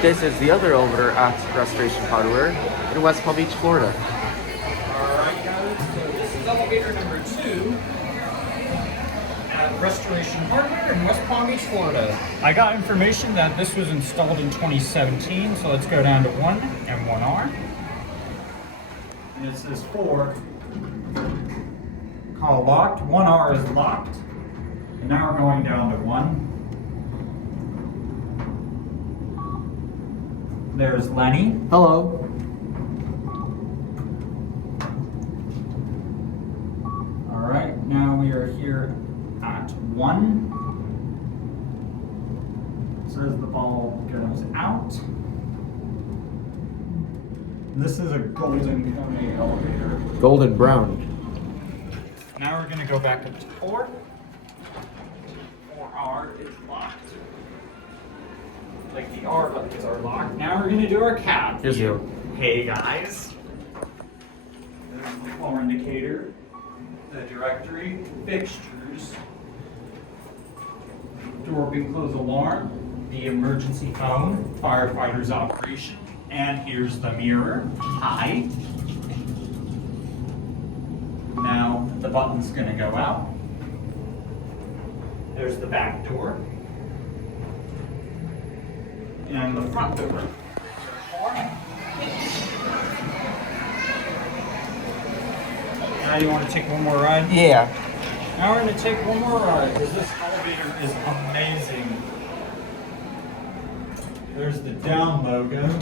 This is the other elevator at Restoration Hardware in West Palm Beach, Florida. Alright guys, so this is elevator number 2 at Restoration Hardware in West Palm Beach, Florida. I got information that this was installed in 2017, so let's go down to 1 and 1R. And it says 4. Call locked. 1R is locked. And now we're going down to 1. There's Lenny. Hello. Alright, now we are here at 1. It says the bulb goes out. This is a golden Kone elevator. Golden brown. Now we're going to go back up to 4. 4R is locked. Like the R buttons are locked. Now we're going to do our cab. Here's you. Hey guys. There's the floor indicator, the directory, fixtures, door open close alarm, the emergency phone, firefighter's operation, and here's the mirror. Hi. Now the button's going to go out. There's the back door. And the front door. Now you want to take one more ride? Yeah. Now we're going to take one more ride because this elevator is amazing. There's the down logo.